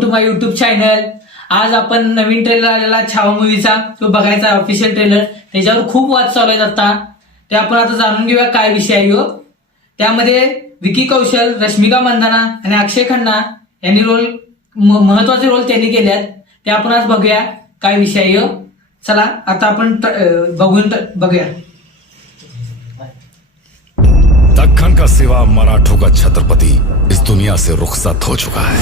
To my YouTube channel. आज आपण नवीन trailer आलेला छावा मूवीचा तो बघायचा ऑफिशियल ट्रेलर. त्याच्यावर खूप वाद चालू आहेत आता. ते आपण आता जाणून घेऊया काय विषय आहे. त्यामध्ये विकी कौशल, रश्मिका मंदाना आणि अक्षय खन्ना यांनी महत्वाचे रोल त्यांनी केलेत. ते आपण आज बघूया काय विषय आहे. चला आता आपण बघूया. दक्कन का सिवा मराठों का छत्रपति इस दुनिया से रुखसत हो चुका है.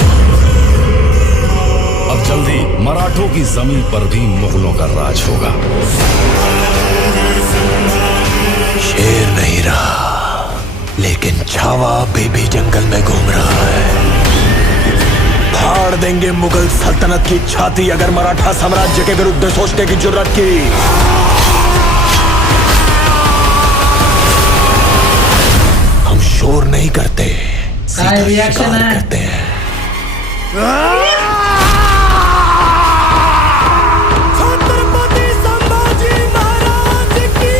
अब जल्दी मराठों की जमीन पर भी मुगलों का राज होगा. शेर नहीं रहा, लेकिन छावा अभी भी जंगल में घूम रहा है. फाड़ देंगे मुगल सल्तनत की छाती अगर मराठा साम्राज्य के विरुद्ध सोचने की जुर्रत की. हम शोर नहीं करते, सीधा रिएक्शन शिकार है? करते हैं. छत्रपति संभाजी महाराज की.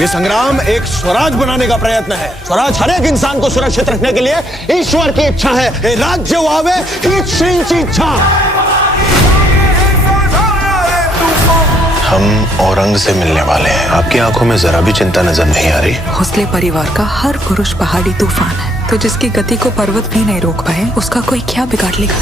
ये संग्राम एक स्वराज बनाने का प्रयत्न है. स्वराज हर एक इंसान को सुरक्षित रखने के लिए ईश्वर की इच्छा है. ये राज्य वावे हीच श्रींची इच्छा. हम औरंग से मिलने वाले हैं. आपकी आंखों में जरा भी चिंता नजर नहीं आ रही. भोसले परिवार का हर पुरुष पहाड़ी तूफान है, तो जिसकी गति को पर्वत भी नहीं रोक पाए उसका कोई क्या बिगाड़ लेगा.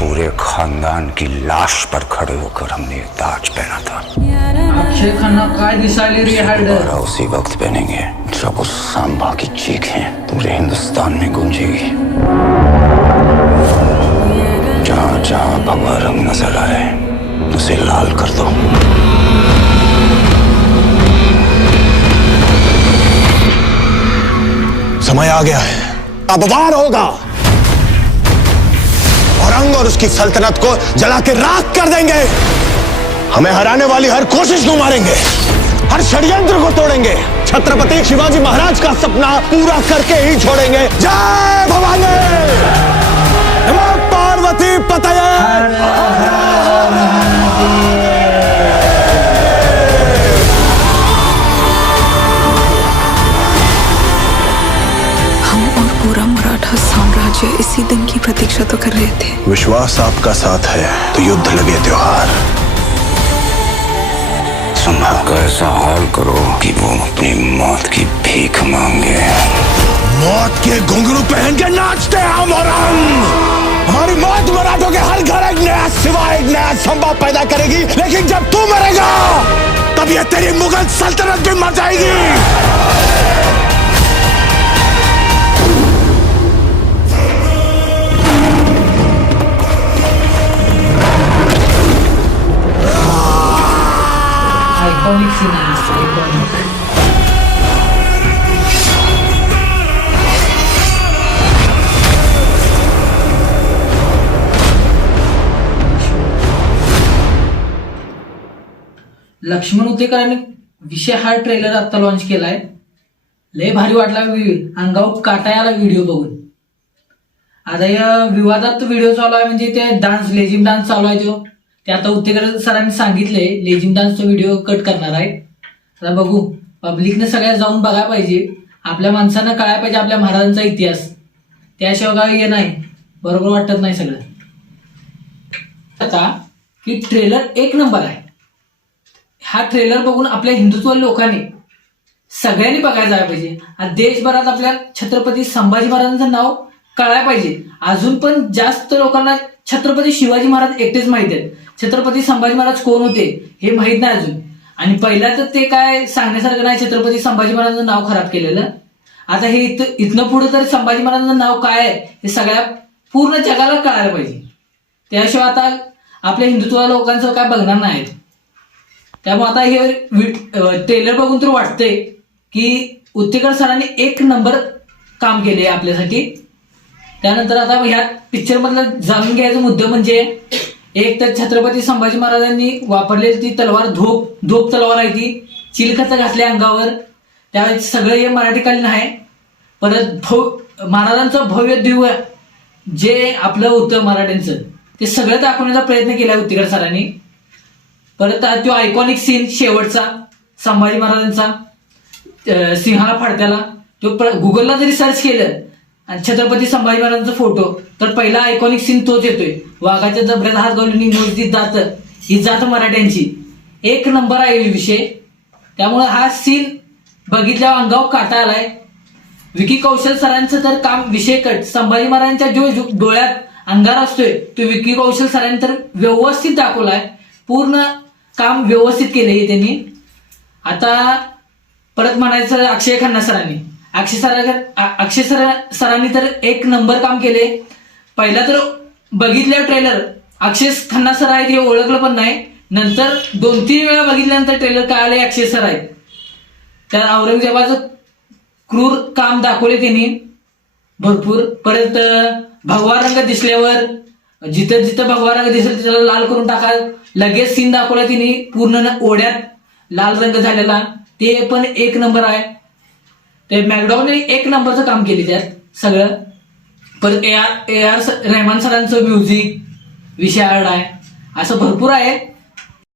पूरे खानदान की लाश पर खड़े होकर हमने ये ताज पहना था. अक्षय खन्ना काय दिसायली रे हार्ड. दोबारा उसी वक्त पहनेंगे जब उस सांबा की चीखें पूरे हिंदुस्तान में गूंजेगी. जहां जहां भगवा रंग नजर आए उसे लाल कर दो. समय आ गया है. अब वार होगा. औरंग और उसकी सल्तनत को जला के राख कर देंगे. हमें हराने वाली हर कोशिश को मारेंगे, हर षड्यंत्र को तोड़ेंगे. छत्रपति शिवाजी महाराज का सपना पूरा करके ही छोड़ेंगे. जय भवानी, नमो पार्वती पतये. हम और पूरा मराठा साम्राज्य इसी दिन की प्रतीक्षा तो कर रहे थे. विश्वास आपका साथ है तो युद्ध लगे त्योहार. सुना का ऐसा हाल करो कि वो अपनी मौत की भीख मांगे. मौत के घुंघरू पहन के नाचते हैं हम औरंग. हमारी मौत मराठों के हर घर एक नया सिवा, एक नया संभव पैदा करेगी. लेकिन जब तू मरेगा तब ये तेरी मुगल सल्तनत भी मर जाएगी. आयकॉनिक सीन आहे. आयकॉनिक. लक्ष्मण उतेकरांनी विषय हा ट्रेलर आता लॉन्च केलाय. लय भारी वाटला. अंगावर काटा आला व्हिडिओ बघून. आता या विवादात व्हिडिओ चालू आहे म्हणजे ते डान्स, लेझिम डान्स चालू आहे. ते आता उत्तेकर सरांनी सांगितलंय लेझिम डान्सचा व्हिडिओ कट करणार आहे. आता बघू. पब्लिकने सगळ्या जाऊन बघायला पाहिजे. आपल्या माणसांना कळायला पाहिजे आपल्या महाराजांचा इतिहास. त्याशिवाय काय हे नाही. बरोबर वाटत नाही सगळं. आता की ट्रेलर एक नंबर आहे. हा ट्रेलर बघून आपल्या हिंदुत्व लोकांनी सगळ्यांनी बघायला जायला पाहिजे. आज देशभरात आपल्या छत्रपती संभाजी महाराजांचं नाव कळायला पाहिजे. अजून पण जास्त लोकांना छत्रपती शिवाजी महाराज एकटेच माहित आहेत. छत्रपती संभाजी महाराज कोण होते हे माहित नाही अजून. आणि पहिला तर ते काय सांगण्यासारखं नाही. छत्रपती संभाजी महाराजांचं नाव खराब केलेलं. आता हे इथनं पुढे तर संभाजी महाराजांचं नाव काय आहे हे सगळ्या पूर्ण जगाला कळायला पाहिजे. त्याशिवाय आता आपल्या हिंदुत्व लोकांचं काय बघणार नाही. त्यामुळे आता हे ट्रेलर बघून तर वाटतंय की उत्तेकर सरांनी एक नंबर काम केले आपल्यासाठी. त्यानंतर आता ह्या पिक्चर मधलं जाणून घ्यायचा मुद्दा म्हणजे एक तर छत्रपती संभाजी महाराजांनी वापरलेली ती तलवार धोप तलवार आहे. ती चिलखत घातल्या अंगावर. त्यावेळेस सगळं हे मराठीकालीन आहे. परत महाराजांचं भव्य दिव्य जे आपलं होतं मराठ्यांचं ते सगळं दाखवण्याचा प्रयत्न केला उत्तिकर सरांनी. परत तो आयकॉनिक सीन शेवटचा संभाजी महाराजांचा सिंहाला फाडत्याला तो गुगलला जरी सर्च केलं आणि छत्रपती संभाजी महाराजांचा फोटो तर पहिला आयकॉनिक सीन तोच येतोय. वाघाच्या जबऱ्यात हात घालून मोजती जात ही जात मराठ्यांची. एक नंबर आहे विषय. त्यामुळे हा सीन बघितल्यावर अंगावर काटा आलाय. विकी कौशल सरांचं तर काम विषय कट. संभाजी महाराजांच्या जो डोळ्यात अंगार असतोय तो विकी कौशल सरांनी तर व्यवस्थित दाखवलाय. पूर्ण काम व्यवस्थित केलंय त्यांनी. आता परत म्हणायचं अक्षय खन्ना सरांनी. अक्षय सरांनी तर एक नंबर काम केले. पहिला तर बघितल्या ट्रेलर अक्षय खन्ना सर आहेत हे ओळखलं पण नाही. नंतर 2-3 वेळा बघितल्यानंतर ट्रेलर कळाले अक्षय सर आहेत. त्या औरंगजेबाचं क्रूर काम दाखवले त्यांनी भरपूर. परत भगवा रंग दिसल्यावर जिथं जिथं भगवा रंग दिसेल त्याला लाल करून टाका लगेच सीन दाखवला त्यांनी. पूर्ण ओढ्यात लाल रंग झालेला ते पण एक नंबर आहे. ते मॅकडॉनने एक नंबरचं काम केले त्यात सगळं. परत ए आर रहमान सरांचं म्युझिक विषय आहे. असं भरपूर आहे.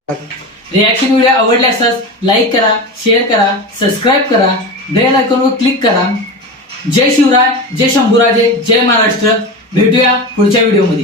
रिॲक्शन व्हिडिओ आवडले असल्यास लाईक करा, शेअर करा, सबस्क्राईब करा, बेल आयकॉनवर क्लिक करा. जय शिवराय, जय शंभूराजे, जय महाराष्ट्र. भेटूया पुढच्या व्हिडिओमध्ये.